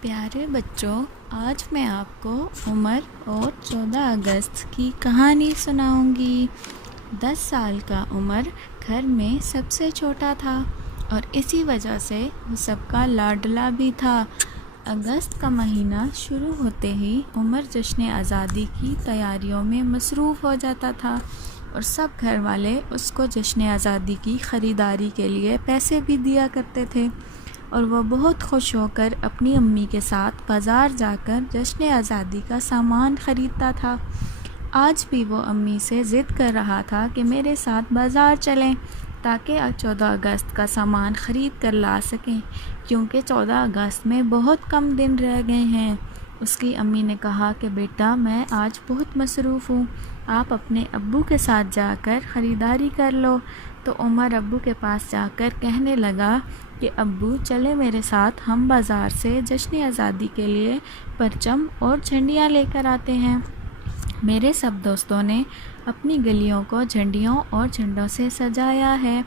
پیارے بچوں، آج میں آپ کو عمر اور 14 اگست کی کہانی سناؤں گی۔ 10 سال کا عمر گھر میں سب سے چھوٹا تھا اور اسی وجہ سے وہ سب کا لاڈلا بھی تھا۔ اگست کا مہینہ شروع ہوتے ہی عمر جشن آزادی کی تیاریوں میں مصروف ہو جاتا تھا اور سب گھر والے اس کو جشن آزادی کی خریداری کے لیے پیسے بھی دیا کرتے تھے اور وہ بہت خوش ہو کر اپنی امی کے ساتھ بازار جا کر جشن آزادی کا سامان خریدتا تھا۔ آج بھی وہ امی سے ضد کر رہا تھا کہ میرے ساتھ بازار چلیں تاکہ 14 اگست کا سامان خرید کر لا سکیں، کیونکہ 14 اگست میں بہت کم دن رہ گئے ہیں۔ اس کی امی نے کہا کہ بیٹا، میں آج بہت مصروف ہوں، آپ اپنے ابو کے ساتھ جا کر خریداری کر لو۔ تو عمر ابو کے پاس جا کر کہنے لگا کہ ابو چلے میرے ساتھ، ہم بازار سے جشن آزادی کے لیے پرچم اور جھنڈیاں لے کر آتے ہیں۔ میرے سب دوستوں نے اپنی گلیوں کو جھنڈیوں اور جھنڈوں سے سجایا ہے۔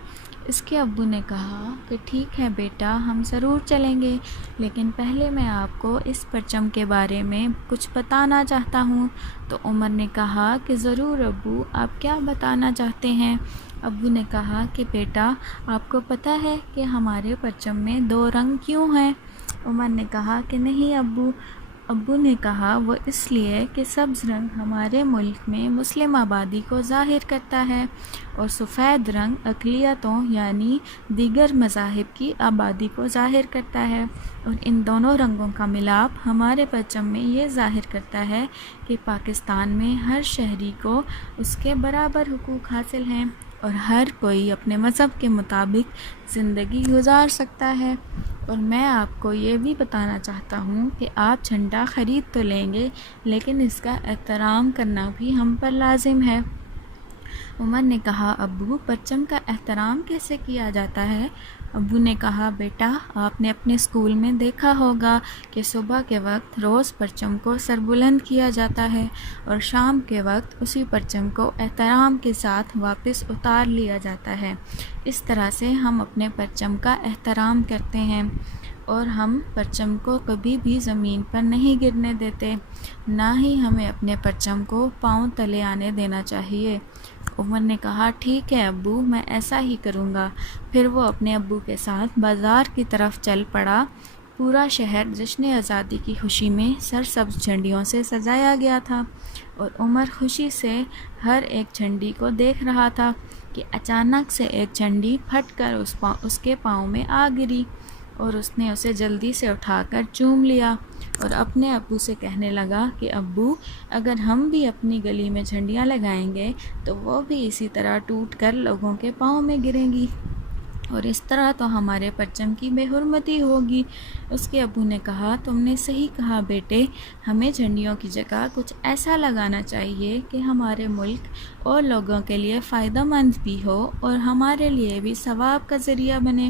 اس کے ابو نے کہا کہ ٹھیک ہے بیٹا، ہم ضرور چلیں گے، لیکن پہلے میں آپ کو اس پرچم کے بارے میں کچھ بتانا چاہتا ہوں۔ تو عمر نے کہا کہ ضرور ابو، آپ کیا بتانا چاہتے ہیں؟ ابو نے کہا کہ بیٹا، آپ کو پتہ ہے کہ ہمارے پرچم میں 2 رنگ کیوں ہیں؟ عمر نے کہا کہ نہیں ابو۔ ابو نے کہا وہ اس لیے کہ سبز رنگ ہمارے ملک میں مسلم آبادی کو ظاہر کرتا ہے اور سفید رنگ اقلیتوں یعنی دیگر مذاہب کی آبادی کو ظاہر کرتا ہے، اور ان دونوں رنگوں کا ملاپ ہمارے پرچم میں یہ ظاہر کرتا ہے کہ پاکستان میں ہر شہری کو اس کے برابر حقوق حاصل ہیں اور ہر کوئی اپنے مذہب کے مطابق زندگی گزار سکتا ہے۔ اور میں آپ کو یہ بھی بتانا چاہتا ہوں کہ آپ جھنڈا خرید تو لیں گے، لیکن اس کا احترام کرنا بھی ہم پر لازم ہے۔ عمر نے کہا ابو، پرچم کا احترام کیسے کیا جاتا ہے؟ ابو نے کہا بیٹا، آپ نے اپنے اسکول میں دیکھا ہوگا کہ صبح کے وقت روز پرچم کو سربلند کیا جاتا ہے اور شام کے وقت اسی پرچم کو احترام کے ساتھ واپس اتار لیا جاتا ہے۔ اس طرح سے ہم اپنے پرچم کا احترام کرتے ہیں اور ہم پرچم کو کبھی بھی زمین پر نہیں گرنے دیتے، نہ ہی ہمیں اپنے پرچم کو پاؤں تلے آنے دینا چاہیے۔ عمر نے کہا ٹھیک ہے ابو، میں ایسا ہی کروں گا۔ پھر وہ اپنے ابو کے ساتھ بازار کی طرف چل پڑا۔ پورا شہر جشن آزادی کی خوشی میں سرسبز جھنڈیوں سے سجایا گیا تھا اور عمر خوشی سے ہر ایک جھنڈی کو دیکھ رہا تھا کہ اچانک سے ایک جھنڈی پھٹ کر اس کے پاؤں میں آ گری اور اس نے اسے جلدی سے اٹھا کر چوم لیا اور اپنے ابو سے کہنے لگا کہ ابو، اگر ہم بھی اپنی گلی میں جھنڈیاں لگائیں گے تو وہ بھی اسی طرح ٹوٹ کر لوگوں کے پاؤں میں گریں گی اور اس طرح تو ہمارے پرچم کی بے حرمتی ہوگی۔ اس کے ابو نے کہا تم نے صحیح کہا بیٹے، ہمیں جھنڈیوں کی جگہ کچھ ایسا لگانا چاہیے کہ ہمارے ملک اور لوگوں کے لیے فائدہ مند بھی ہو اور ہمارے لیے بھی ثواب کا ذریعہ بنے۔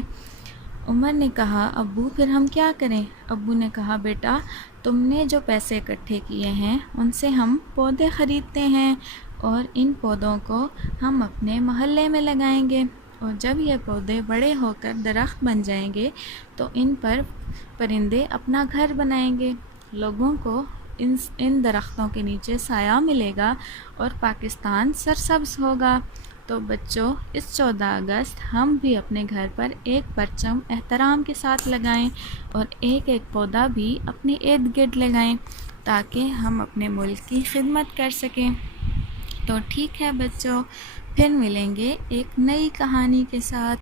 عمر نے کہا ابو، پھر ہم کیا کریں؟ ابو نے کہا بیٹا، تم نے جو پیسے اکٹھے کیے ہیں ان سے ہم پودے خریدتے ہیں اور ان پودوں کو ہم اپنے محلے میں لگائیں گے، اور جب یہ پودے بڑے ہو کر درخت بن جائیں گے تو ان پر پرندے اپنا گھر بنائیں گے، لوگوں کو ان درختوں کے نیچے سایہ ملے گا اور پاکستان سرسبز ہوگا۔ تو بچوں، اس 14 اگست ہم بھی اپنے گھر پر ایک پرچم احترام کے ساتھ لگائیں اور ایک ایک پودا بھی اپنے ارد گرد لگائیں تاکہ ہم اپنے ملک کی خدمت کر سکیں۔ تو ٹھیک ہے بچوں، پھر ملیں گے ایک نئی کہانی کے ساتھ۔